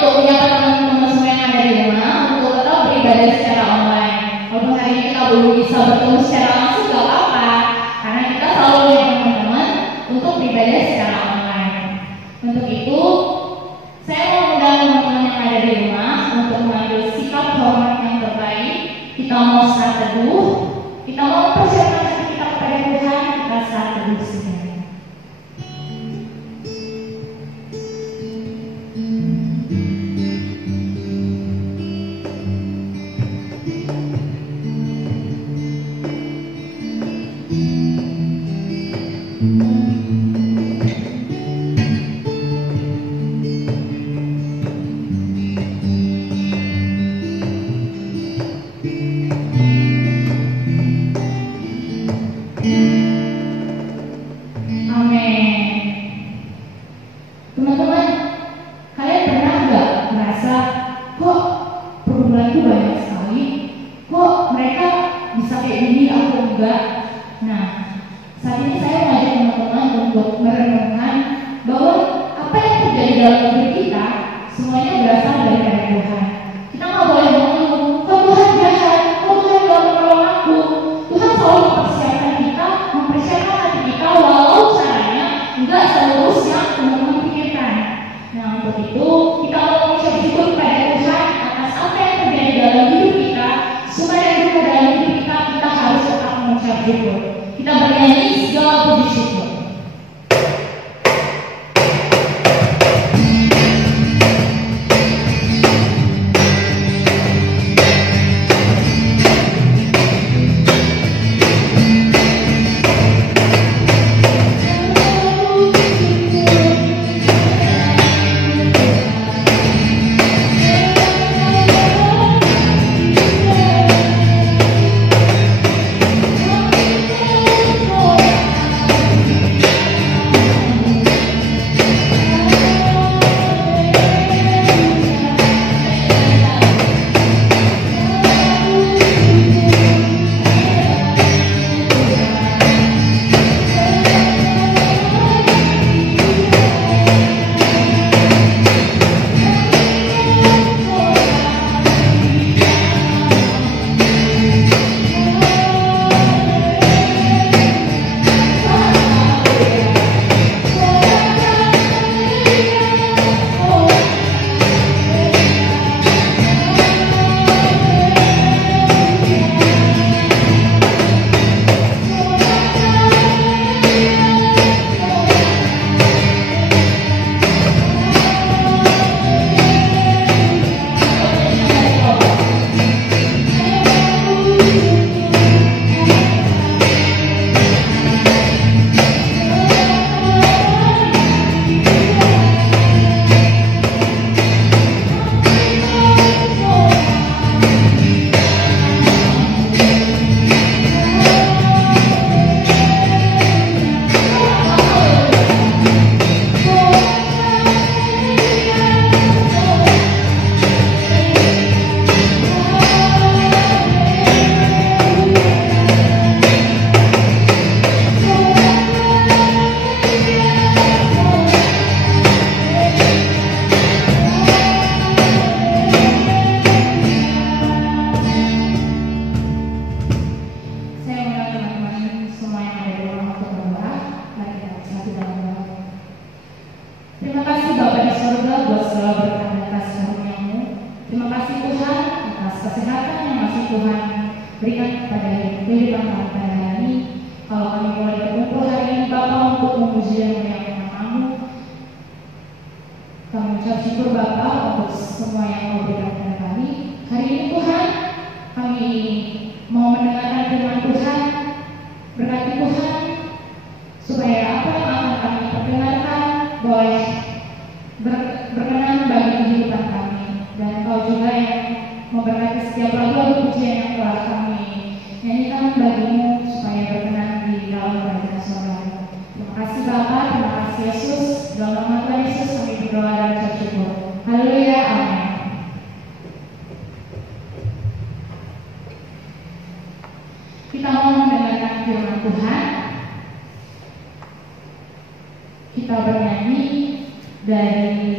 untuk menyapa teman-teman semua yang ada di rumah untuk tetap beribadah secara online. Walaupun hari ini kita belum bisa bertemu secara langsung, gak apa-apa, karena kita selalu mengajak teman-teman untuk beribadah secara online. Untuk itu, saya mau mengundang teman-teman yang ada di rumah untuk mengambil sikap hormat yang terbaik. Kita mau saat teduh, kita mau persiapkan hati kita kepada Tuhan, kita saat teduh sebenarnya. Kita bernyanyi segala puji syukur. Kita mau mendengarkan firman Tuhan. Kita bernyanyi dari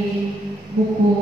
buku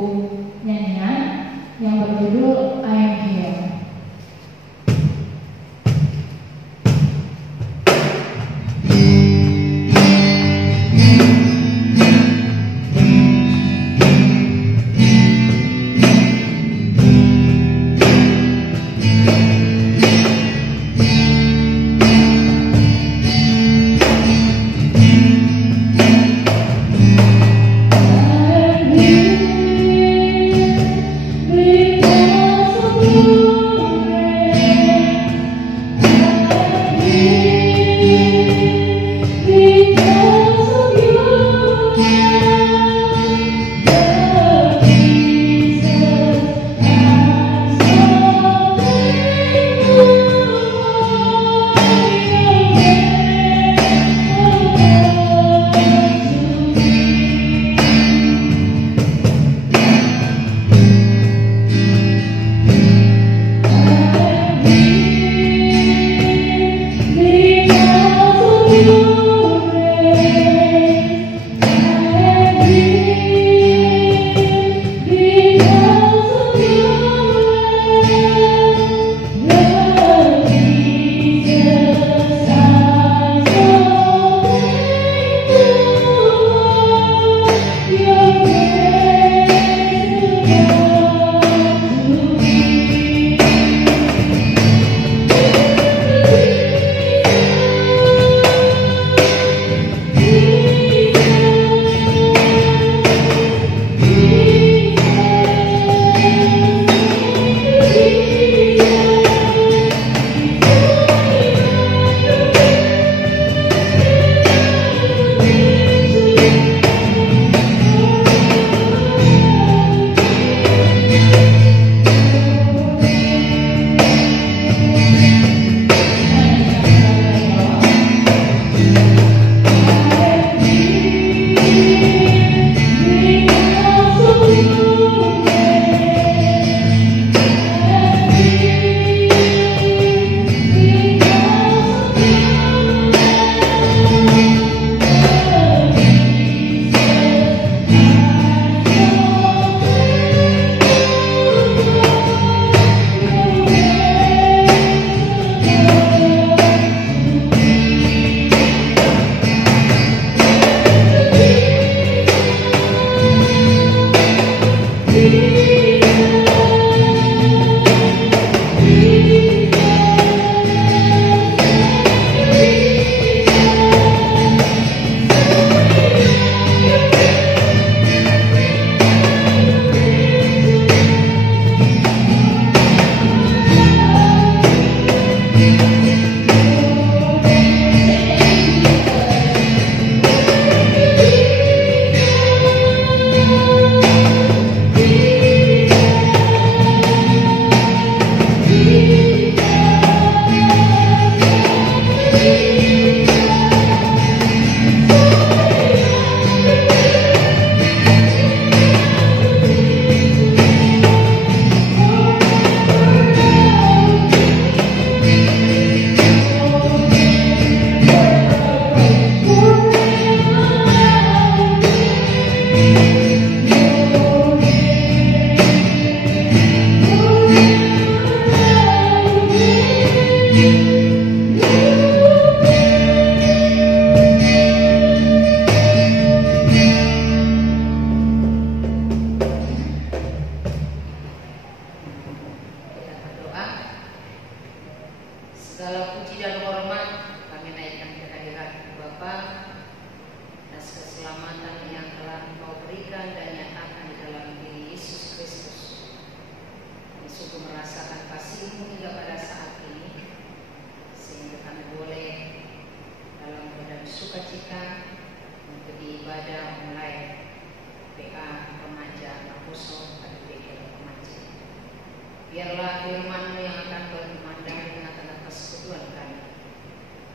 Biarlah firman-Mu yang akan berkumandang di tengah-tengah persekutuan kami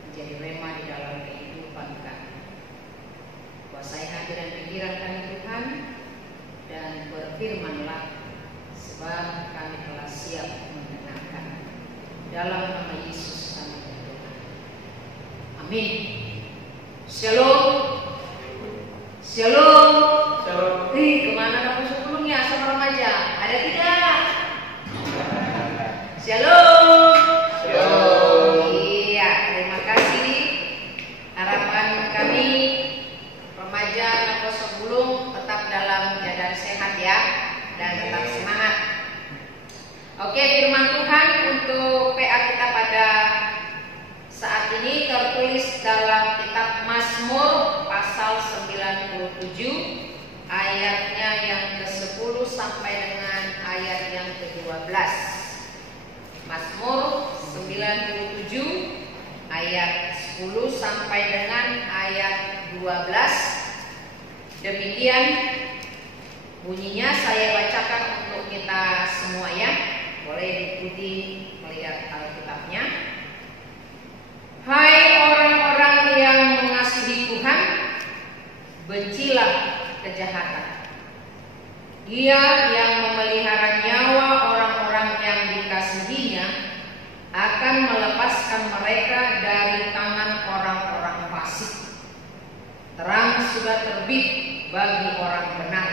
menjadi rema di dalam kehidupan kami. Kuasai hati dan pikiran kami Tuhan, dan berfirman-Lah, sebab kami telah siap mendengarkan. Dalam nama Yesus kami berdoa. Amin. Shalom. Shalom. Shalom. Kemana kamu sebelumnya sama remaja? Ada tidak? Shalom. Shalom. Iya, terima kasih. Harapan kami remaja Napo Sebulung tetap dalam keadaan sehat ya, dan tetap semangat. Oke, firman Tuhan untuk PA kita pada saat ini tertulis dalam kitab Mazmur pasal 97 ayatnya yang ke-10 sampai dengan ayat yang ke-12. Mazmur 97 ayat 10 sampai dengan ayat 12. Demikian bunyinya, saya bacakan untuk kita semua ya. Boleh diikuti melihat Alkitabnya. Hai orang-orang yang mengasihi Tuhan, bencilah kejahatan. Dia yang memelihara nyawa orang-orang yang dikasihinya akan melepaskan mereka dari tangan orang-orang fasik. Terang sudah terbit bagi orang benar,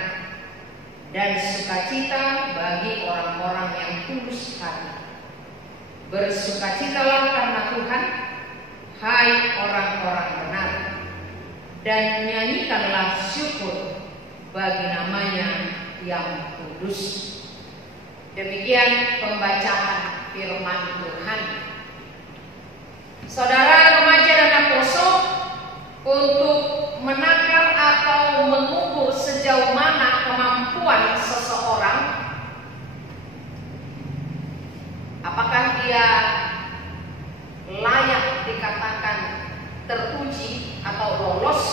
dan sukacita bagi orang-orang yang tulus hati. Bersukacitalah karena Tuhan, hai orang-orang benar, dan nyanyikanlah syukur bagi namanya yang kudus. Demikian pembacaan firman Tuhan. Saudara remaja dan aposo, untuk menakar atau mengukur sejauh mana kemampuan seseorang, apakah dia layak dikatakan teruji atau lolos,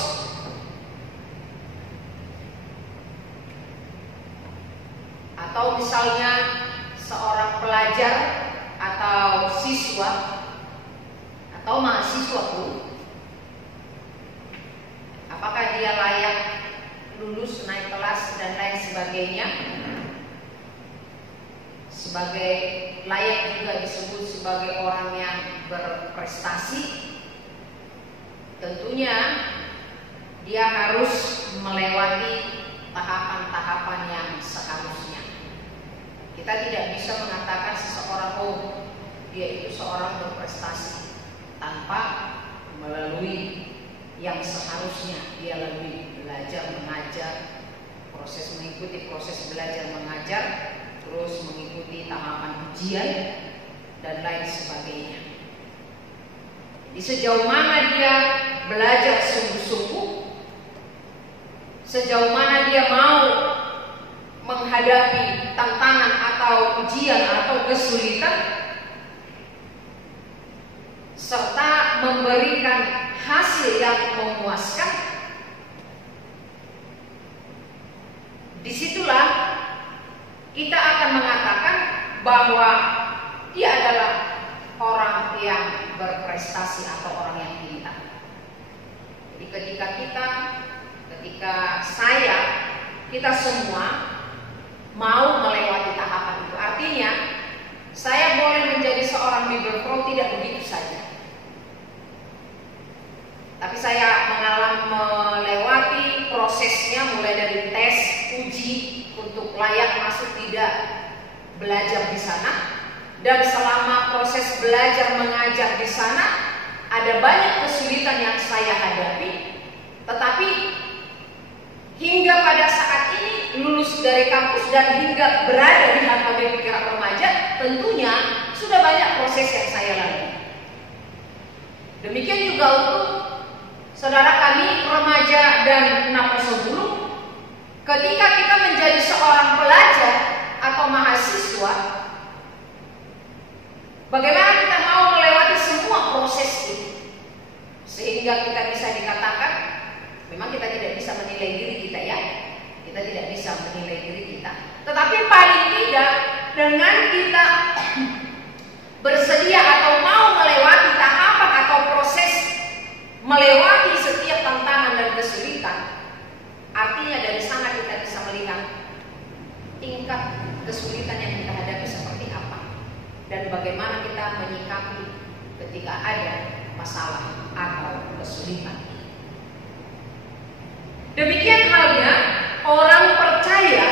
atau misalnya seorang pelajar atau siswa atau mahasiswa pun, apakah dia layak lulus, naik kelas dan lain sebagainya, sebagai layak juga disebut sebagai orang yang berprestasi. Tentunya dia harus melewati tahapan-tahapan yang seharusnya. Kita tidak bisa mengatakan seseorang, oh dia itu seorang berprestasi, tanpa melalui yang seharusnya dia lalui, belajar mengajar, mengikuti proses belajar mengajar, terus mengikuti tahapan ujian dan lain sebagainya. Di sejauh mana dia belajar sungguh-sungguh, sejauh mana dia mau menghadapi tantangan atau ujian atau kesulitan, serta memberikan hasil yang memuaskan, disitulah kita akan mengatakan bahwa dia adalah orang yang berprestasi atau orang yang pintar. Jadi ketika kita semua mau melewati tahapan itu, artinya saya boleh menjadi seorang Bible Pro tidak begitu saja, tapi saya melewati prosesnya, mulai dari tes, uji untuk layak masuk tidak, belajar di sana, dan selama proses belajar mengajar di sana ada banyak kesulitan yang saya hadapi. Tetapi hingga pada saat ini lulus dari kampus dan hingga berada di HKB Penggerak Remaja, tentunya sudah banyak proses yang saya lalui. Demikian juga untuk saudara kami remaja dan Naposo Bulung. Ketika kita menjadi seorang pelajar atau mahasiswa, bagaimana kita mau melewati semua proses itu sehingga kita bisa dikatakan, memang kita tidak bisa menilai diri kita ya, kita tidak bisa menilai diri kita, tetapi paling tidak dengan kita bersedia atau mau melewati tahapan atau proses melewati setiap tantangan dan kesulitan, artinya dari sana kita bisa melihat tingkat kesulitan yang kita hadapi seperti apa dan bagaimana kita menyikapi ketika ada masalah atau kesulitan. Demikian halnya orang percaya,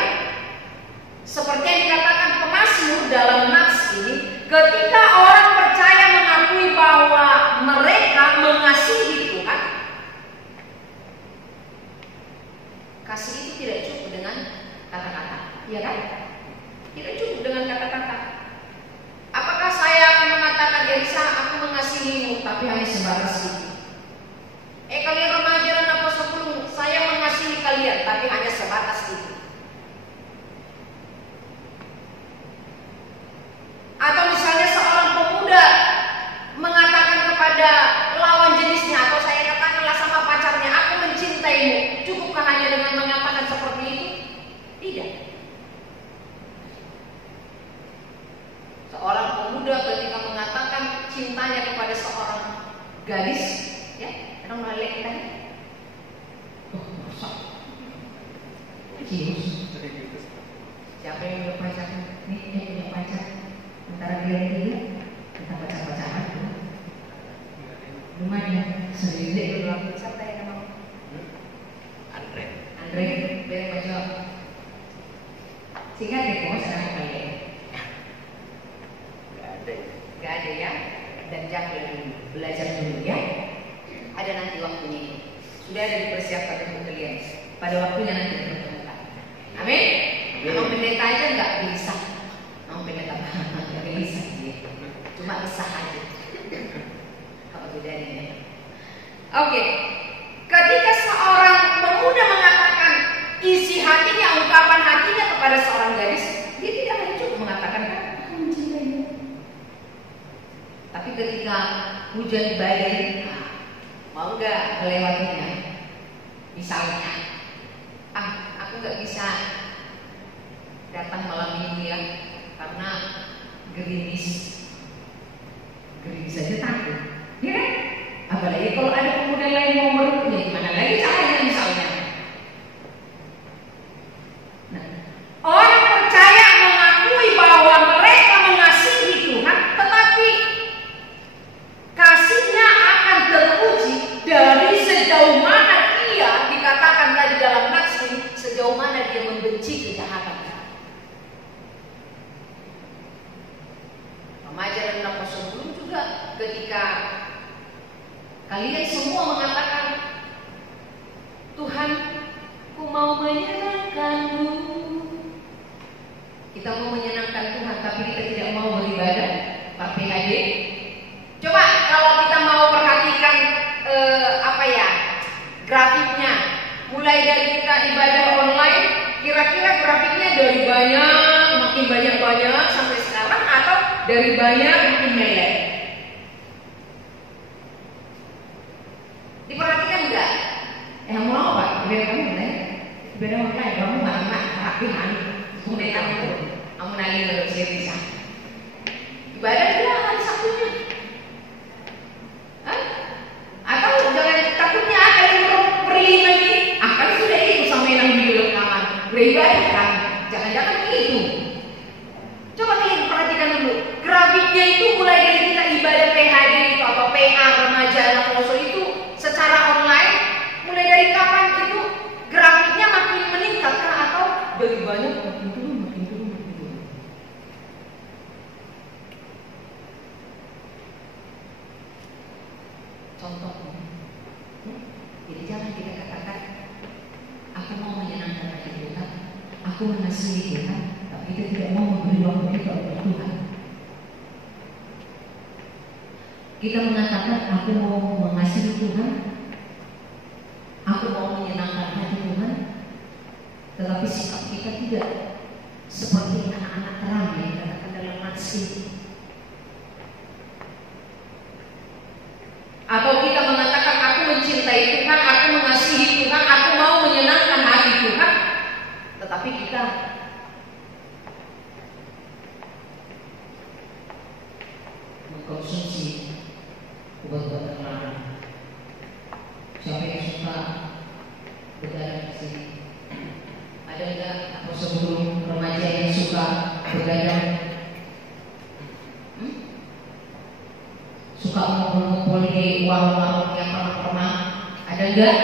seperti yang dikatakan pemazmur dalam nats ini, ketika orang percaya mengakui bahwa mereka mengasihi Tuhan, kasih itu tidak cukup dengan kata-kata, iya kan? Tidak cukup dengan kata-kata. Apakah saya akan mengatakan, Elisa, aku mengasihimu, tapi hanya sebatas itu? Kalian remaja dan Naposo Bulung, saya mengasihi kalian, tapi hanya sebatas itu. Atau misalnya seorang pemuda mengatakan kepada lawan jenisnya, atau saya katakanlah sama pacarnya, aku mencintaimu. Cukupkah hanya dengan mengatakan seperti itu? Tidak. Seorang pemuda ketika mengatakan cintanya kepada seorang gadis, ya, orang melek kita. Oh, masa? Serius? Siapa yang punya pacar? Nih, yang punya pacar. Antara dia dan dia, kita pacar-pacaran tuh. Lumayan, sendiri dulu. Siapa yang nama? Andre, beri baju. Sehingga deh, kok sekarang kalian. Gak ada ya, dan jangan dulu, belajar dulu ya. Ada nanti waktunya, sudah ada dipersiapkan untuk kalian. Pada waktunya nanti dipertemukan. Amin. Mau pendeta aja nggak bisa, mau pendeta nggak bisa dia, cuma bisa aja. Apa bedanya? Oke, ketika seorang pemuda mengatakan isi hatinya, ungkapan hatinya kepada seorang gadis, dia tidak hanya cukup mengatakan aku mencintaimu. Tapi ketika hujan badai, mau nggak melewatinya? Misalnya, aku nggak bisa datang malam ini ya, karena gerimis aja takut, ya kan? Apalagi kalau ada pemuda lain mau merebutnya, gimana lagi caranya misalnya? Nah, orang percaya mengakui bahwa mereka mengasihi Tuhan, tetapi kasihnya akan teruji dari sejauh mana dia, dikatakan tadi dalam nats ini, sejauh mana dia membenci kejahatan. Remaja dan Naposo Bulung juga, ketika kalian semua mengatakan, Tuhan, ku mau menyenangkanmu. Kita mau menyenangkan Tuhan, tapi kita tidak mau beribadah, Pak PHD. Coba kalau kita mau perhatikan grafiknya, mulai dari kita ibadah online, kira-kira grafiknya dari banyak makin banyak sampai sekarang, atau dari banyak makin melek? Diperhatikan enggak? Mau apa? Ibadah kamu benar? Ibadah online kamu marah rapihan, kemudian kamu nanya menurut saya bisa. Ibadah dia hari Sabtunya. Atau jangan takutnya kalian beri lagi, kalian sudah itu sama yang di rekaman beribadah kan? Jangan-jangan itu. Coba kalian perhatikan dulu, grafiknya itu mulai dari kita ibadah PHD itu atau PA remaja Naposo itu secara online, mulai dari kapan itu grafiknya makin meningkat atau dari banyak makin turun. contohnya. Jadi jangan kita katakan aku mau menyenangkan hati Tuhan, aku mengasihi Tuhan, tapi kita tidak mau memberi waktu kita untuk Tuhan. Kita mengatakan aku mau mengasihi Tuhan, aku mau menyenangkan hati Tuhan, tetapi sikap kita tidak seperti anak-anak terang yang dikatakan dalam nats ini. Atau kita mengatakan aku mencintai Tuhan, aku mengasihi Tuhan, aku mau menyenangkan hati Tuhan, tetapi kita mengkonsumsi obat-obat terlarang. Siapa yang suka begadang di sini? Ada enggak atau sebelum remaja yang suka begadang? Suka ngumpul-ngumpul di warung-warung yang pernah ada enggak?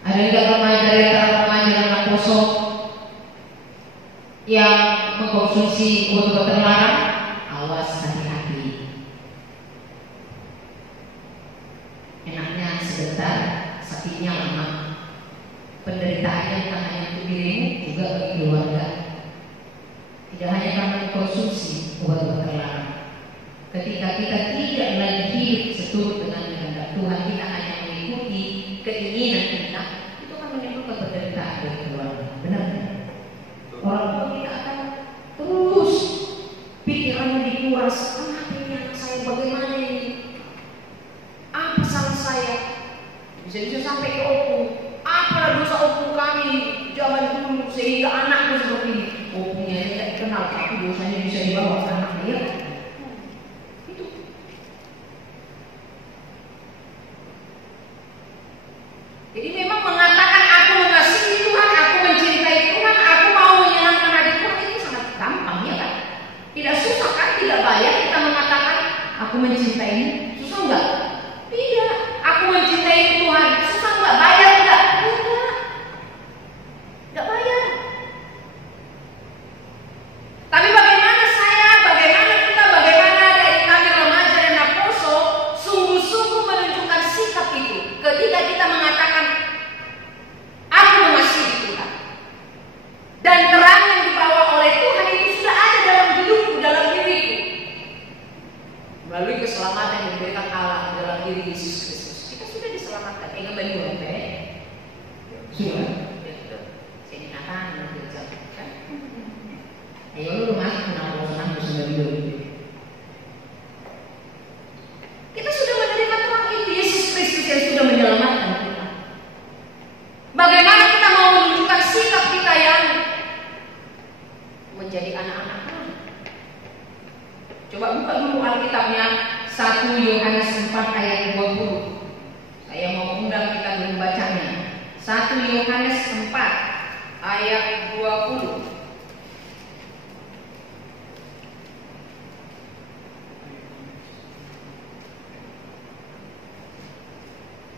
Ada enggak remaja dari remaja anak kosong yang mengkonsumsi obat-obat terlarang? Awas, hati-hati. Enaknya sebentar, sakitnya lama. Penderitaannya bukan hanya untuk dirimu, juga bagi keluarga. Tidak hanya karena mengkonsumsi obat-obat terlarang. Ketika kita tidak lagi hidup seturut dengan kehendak Tuhan, kita hanya mengikuti keinginan kita, itu akan menimbulkan penderitaan bagi keluarga. Benar? Orang tua kita akan terus pikirannya dikuras. Kenapa ini anak saya? Bagaimana ini? Apa salah saya? Bisa-bisa sampai ke opung. Apalah dosa opung kami zaman dulu sehingga anakku seperti ini? Opungnya tidak dikenal, tapi dosanya bisa dibawa ke anak dia. Itu. Jadi memang mengatakan aku mengasihi Tuhan, aku mencintai Tuhan, aku mau menyenangkan hati Tuhan, itu sangat gampang ya kan? Tidak susah kan? Tidak bayar kita mengatakan aku mencintaimu. Susah enggak? Tidak. Aku mencintai Tuhan. Susah enggak? Bayar enggak? Enggak. Enggak bayar. Tapi bagaimana saya, bagaimana kita, bagaimana dari kami remaja dan Naposo sungguh-sungguh menunjukkan sikap itu ketika kita mengatakan aku mengasihi Tuhan. Dan terang yang dibawa oleh Tuhan itu sudah ada dalam hidupku, dalam diriku. Melalui keselamatan yang diberikan Allah dalam diri Yesus Kristus. Kita sudah diselamatkan. Ingat bagi gue, sudah. Sini akan mengerjakan. Ayo lu masuk senang sudah hidup. Kita sudah menerima terang itu, Yesus Kristus yang sudah menyelamatkan kita. Bagaimana kita mau menunjukkan sikap kita yang menjadi anak-anak Tuhan? Coba buka dulu Alkitabnya 1 Yohanes 4 ayat 20. Saya mau undang kita membacanya. 1 Yohanes 4 ayat 20.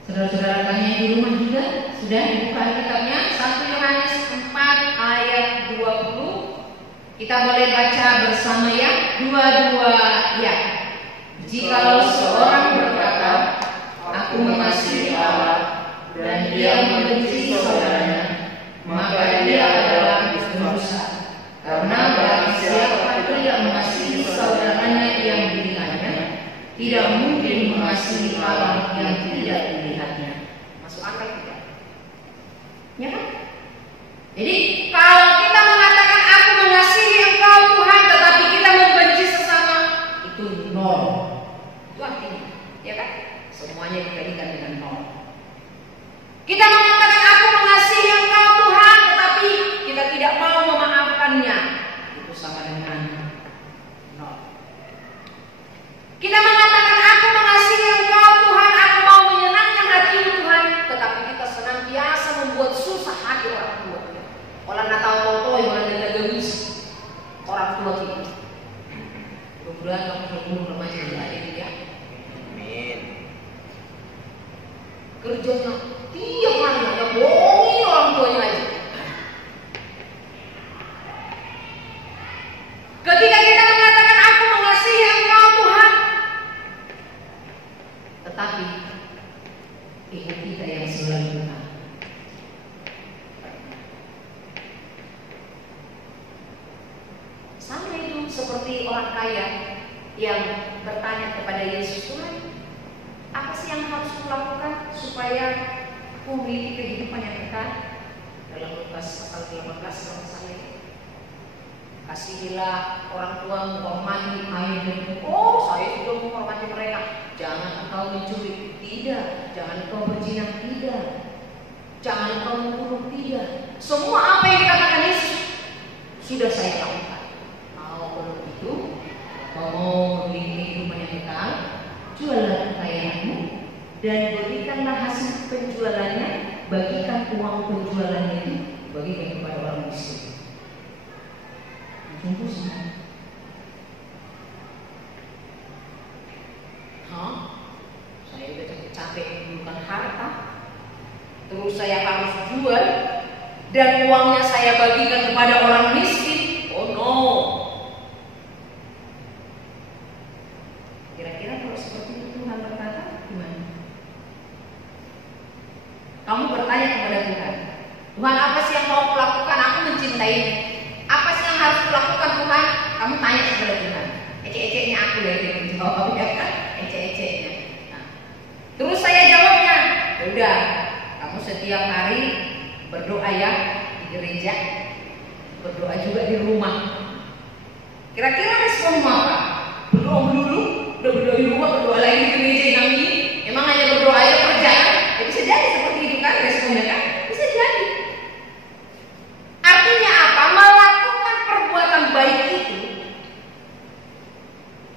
Saudara-saudara kalian di rumah juga sudah dibuka Alkitabnya 1 Yohanes 4 ayat 20. Kita boleh baca bersama ya, dua-dua ya. Jikalau seorang berkata, aku mengasihi Allah dan dia membenci saudaranya, maka dia adalah berdosa. Karena barang siapa tidak mengasihi saudaranya yang dilihatnya, tidak mungkin mengasihi Allah yang tidak dilihatnya. Masuk akal tidak? Ya kan? Jadi kalau kita mengatakan aku mengasihi engkau Tuhan, tetapi kita membenci sesama, itu nol. Itu artinya, ya kan? Semuanya dikalikan dengan nol. Kita mengatakan aku mengasihi engkau Tuhan, tetapi kita tidak mau memaafkannya, itu sama dengan nol. Kita mengatakan aku mengasihi engkau Tuhan, aku mau menyenangkan hati Tuhan, tetapi kita senantiasa membuat susah hati orang tua. Orang Natal Totoy, orang denda gabus, orang tua kita. Mudah-mudahan kamu selalu remaja ini ya. Amin. Kerjanya tiap hari ada bohongin orang tuanya aja. Ketika kita mengatakan aku mengasihi engkau Tuhan, seperti orang kaya yang bertanya kepada Yesus, Tuhan, apa sih yang harus kulakukan supaya aku memiliki kehidupan yang kekal? Dalam Lukas pasal 18 kalau salah. Kasihilah orang tua menghormati ayah dan ibu. Oh, saya sudah menghormati mereka. Jangan engkau mencuri, tidak. Jangan engkau berzina, tidak. Jangan engkau membunuh, tidak. Semua apa yang dikatakan Yesus sudah saya lakukan. Mau begitu, mau memiliki kehidupan yang kekal, jualah kekayaanmu dan berikanlah hasil penjualannya, bagikan uang penjualannya itu bagikan kepada orang miskin. Tunggu semua. Saya udah capek mengumpulkan harta, terus saya harus jual dan uangnya saya bagikan kepada orang miskin. Oh no. Kira-kira kalau seperti itu Tuhan berkata gimana? Kamu bertanya kepada Tuhan, Tuhan apa sih yang mau kulakukan? Aku mencintai. Apa sih yang harus kulakukan Tuhan? Kamu tanya kepada Tuhan. Ece-ecenya aku ya yang menjawab, ya kan? Ece-ecenya. Nah, terus saya jawabnya, udah, kamu setiap hari berdoa ya di gereja, berdoa juga di rumah. Kira-kira responmu apa? Berdoa dulu, udah berdoa di rumah, berdoa lagi di gereja yang ini. Emang hanya berdoa aja kerjaan? Ya bisa jadi seperti itu kan responnya kan? Bisa jadi. Artinya apa? Melakukan perbuatan baik itu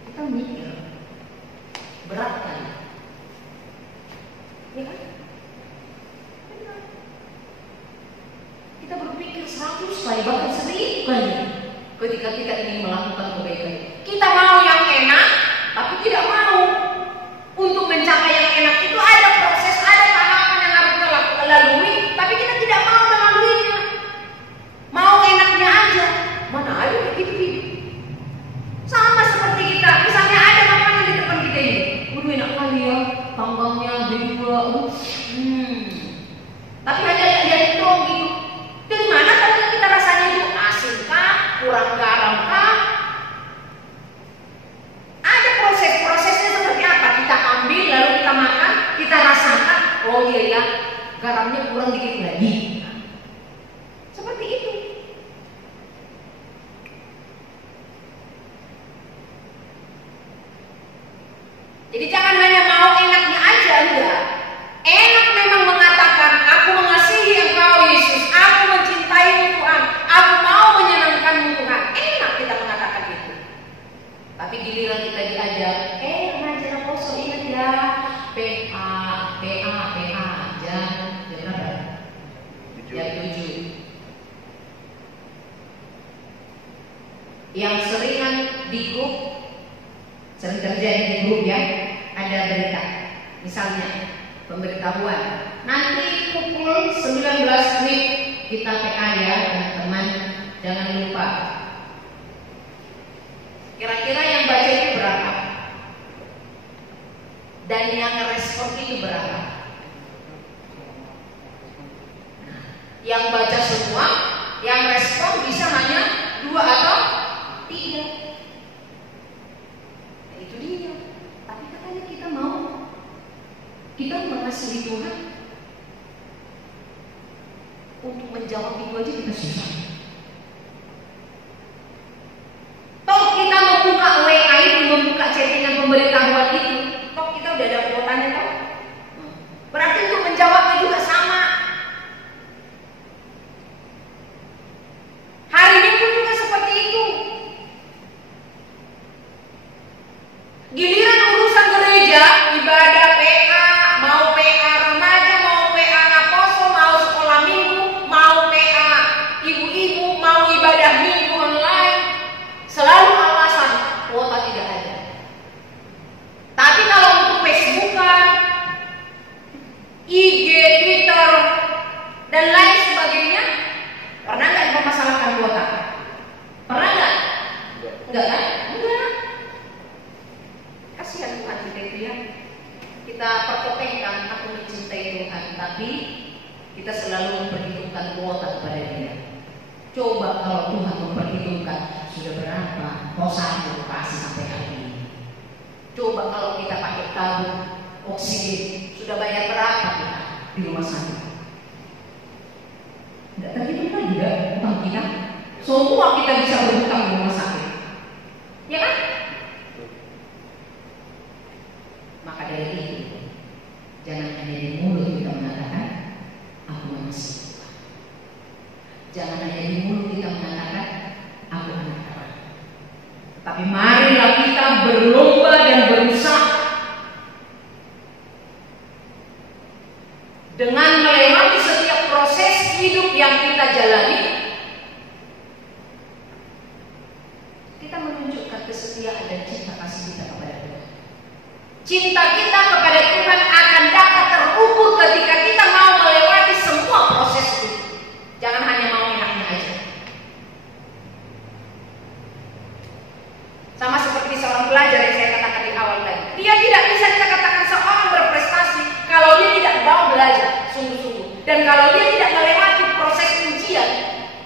kita mikir berat kan? Ya kan? Benar. Kita berpikir 100 kali bahkan 1000 kali ketika kita ingin melakukan kebaikan. Kita mau yang enak, tapi tidak mau untuk mencapai yang enak itu ada proses, ada tahapan yang harus kita lalui, tapi kita tidak mau melaluinya. Mau enaknya aja, mana ada begitu hidup. Sama seperti kita, misalnya ada makanan di depan kita ini, udah enak kali ya, panggangnya berdua, tapi hanya lihat doang gitu. Dari mana kalau kita rasanya itu asin kah, kurang garam kah? Ada prosesnya seperti apa? Kita ambil lalu kita makan, kita rasakan, oh iya ya, garamnya kurang dikit lagi. Seperti itu. Jadi jangan hanya mau enaknya aja, enggak. Enak memang mengatakan, aku mengasihi Engkau Yesus, aku mencintai Tuhan, aku mau menyenangkanmu Tuhan. Enak kita mengatakan itu. Tapi giliran kita diajak, remaja Raposo ingat ya, PA jam berapa? Jam 7. Yang seringan di grup, sering terjadi di grup ya, ada berita. Misalnya pemberitahuan, nanti pukul 19 menit kita PA ya teman-teman, jangan lupa. Kira-kira yang baca itu berapa? Dan yang respon itu berapa? Nah, yang baca semua, yang respon bisa hanya 2 atau 3. Nah, itu dia. Tapi katanya kita mengasihi Tuhan. Untuk menjawab itu aja kita susah. Toh kita membuka WA itu, membuka chattingan pemberitahuan itu, toh kita udah ada kuotanya toh. Berarti untuk menjawabnya juga sama. Hari Minggu juga seperti itu. Giliran urusan gereja, ibadah PA, mau PA remaja, mau PA Raposo, mau sekolah minggu, mau PA ibu-ibu, mau ibadah minggu online, selalu alasan kuota tidak ada. Tapi kalau untuk Facebookan, IG, Twitter, dan lain sebagainya, pernah nggak dipermasalahkan kuota? Pernah nggak? Enggak kan? Enggak. Kasihan Tuhan kita itu ya. Kita pertopengkan aku mencintai Tuhan, tapi kita selalu memperhitungkan kuota kepada Dia. Coba kalau Tuhan memperhitungkan sudah berapa kosan okupasi sampai hari ini. Coba kalau kita pakai tabung oksigen, sudah bayar berapa kita di rumah sakit? Tidak terhitung lagi ya utang kita. Semua kita bisa berhutang di rumah sakit, ya kan? Maka dari itu, jangan hanya di mulut kita mengatakan aku manusia. Jangan hanya di mulut kita mengatakan aku anak Tuhan. Tapi marilah kita berlomba dan berusaha dengan melewati setiap proses hidup yang kita jalani. Kita menunjukkan kesetiaan dan cinta kasih kita kepada Tuhan. Cinta kita kepada Tuhan akan dapat terukur ketika kita mau melewati semua proses itu. Jangan hanya mau enaknya aja. Sama seperti seorang pelajar yang saya katakan di awal tadi. Dia tidak bisa kita katakan seorang berprestasi kalau dia tidak mau belajar sungguh-sungguh. Dan kalau dia tidak melewati proses ujian,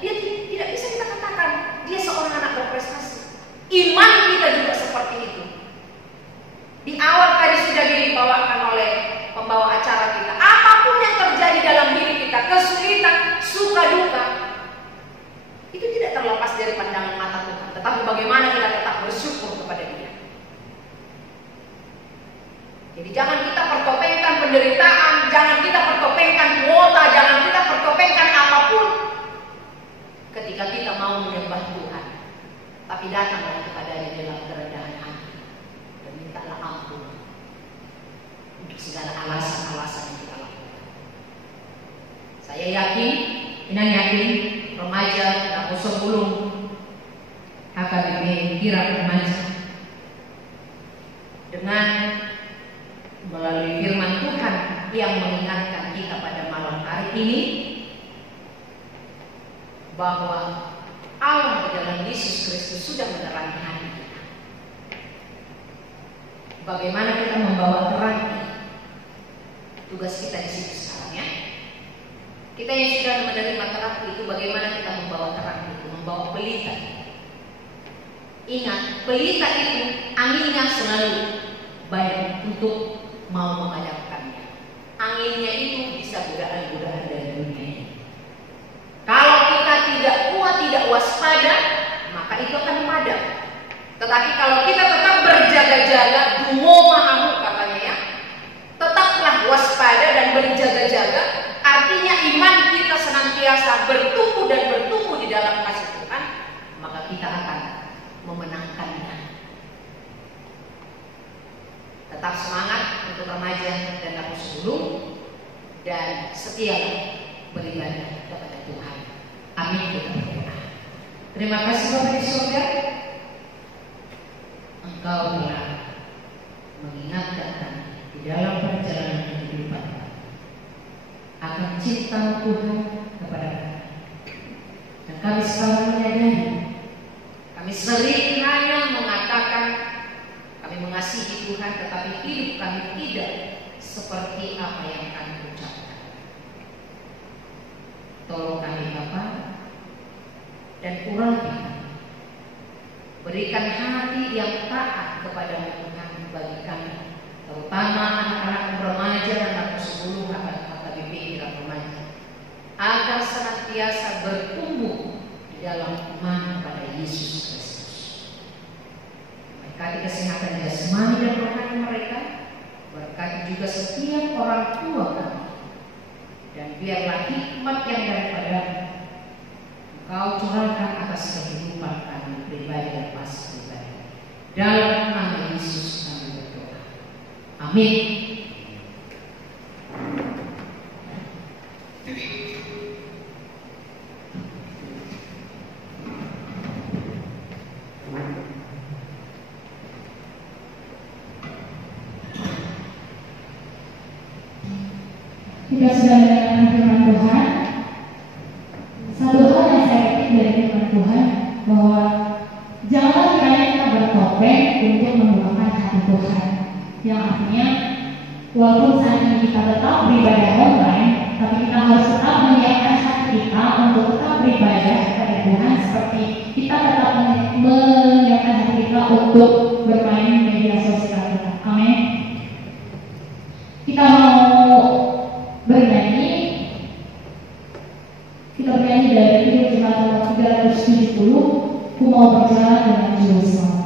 dia tidak bisa kita katakan dia seorang anak berprestasi. Iman kita juga seperti itu. Di awal tadi sudah dibawakan oleh pembawa acara kita. Apapun yang terjadi dalam diri kita, kesulitan, suka duka, itu tidak terlepas dari pandangan mata Tuhan. Tetapi bagaimana kita tetap bersyukur kepada Dia. Jadi jangan kita pertopengkan penderitaan, jangan kita pertopengkan kuota, jangan kita pertopengkan apapun ketika kita mau menyembah Tuhan. Tapi datanglah kepada-Nya dalam kerendahan hati dan mintalah ampun untuk segala alasan-alasan yang kita lakukan. Saya yakin, Inan yakin, remaja dan sebelum HKBP Kira Remaja dengan melalui firman Tuhan yang mengingatkan kita pada malam hari ini bahwa Allah di dalam Yesus Kristus sudah menerangi hati kita. Bagaimana kita membawa terang ini? Tugas kita di situ sekarang ya. Kita yang sudah menerima terang itu, bagaimana kita membawa terang itu, membawa pelita. Ingat, pelita itu anginnya selalu baik untuk mau memadamkannya. Anginnya itu bisa godaan-godaan dari dunia ini. Kalau kita tidak kuat, tidak waspada, maka itu akan padam. Tetapi kalau kita tetap berjaga-jaga, dumo ma'amu katanya ya, tetaplah waspada dan berjaga-jaga. Artinya iman kita senantiasa bertumbuh dan bertumbuh di dalam kasih Tuhan, maka kita akan memenangkannya. Tetap semangat untuk remaja dan aku sebelum, dan setialah beribadah kepada Tuhan. Amin. Kita berdoa. Terima kasih Bapak di surga. Engkau telah mengingatkan kami di dalam perjalanan kehidupan akan cinta Tuhan kepada kami. Dan kami selalu menyadari, kami sering hanya mengatakan kami mengasihi Tuhan, tetapi hidup kami tidak seperti apa yang kami ucapkan. Tolong kami Bapa dan urangi kami. Berikan hati yang taat kepada Tuhan bagi kami, terutama anak-anak remaja dan anak 10 HKBP Kira Remaja, agar senantiasa bertumbuh di dalam iman kepada Yesus Kristus. Berkati kesehatan jasmani dan rohani mereka, berkati juga setiap orang tua kami, dan biarlah hikmat yang daripada Engkau curahkan atas kehidupan kami pribadi dan pas pribadi. Dalam nama Yesus kami berdoa. Amin. Kita sudah mendengarkan firman Tuhan. Satu hal yang saya petik dari firman Tuhan, bahwa jangan kiranya kita bertopeng untuk membukakan hati Tuhan. Yang artinya, walaupun saat ini kita tetap beribadah online, tapi kita harus tetap menyiapkan hati kita untuk tetap beribadah kepada Tuhan, seperti kita tetap menyiapkan hati kita untuk bermain media sosial kita. Amin. Kita mau bernyanyi. Kita bernyanyi dari video jemaat nomor 370, Ku Mau Berjalan Dengan Juru Selamatku.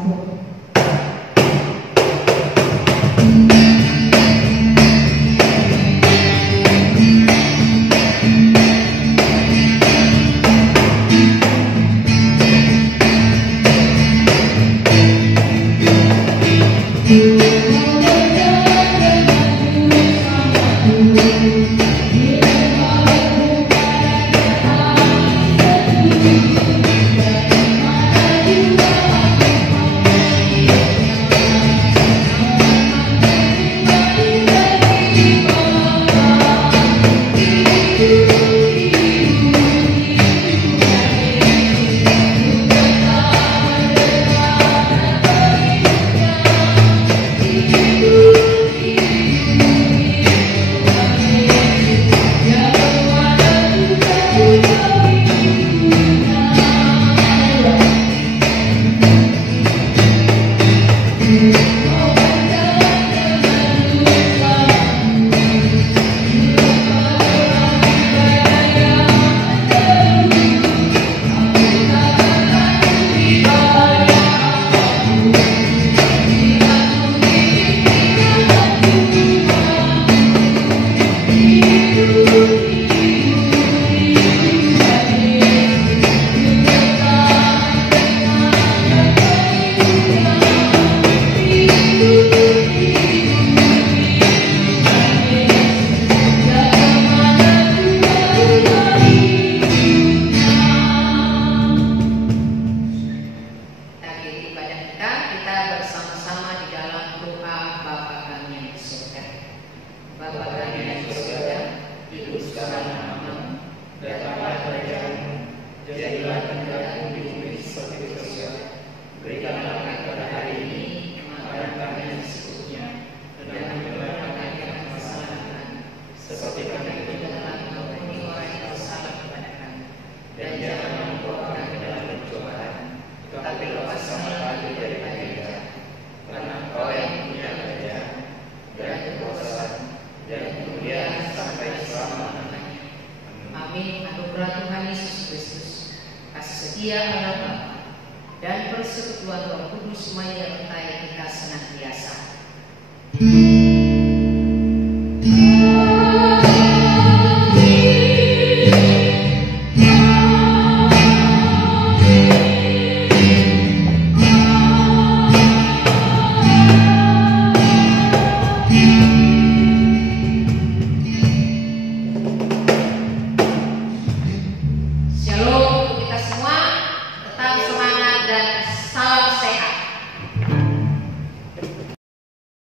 Dan persekutuan Roh Kudus menyertai kita senantiasa.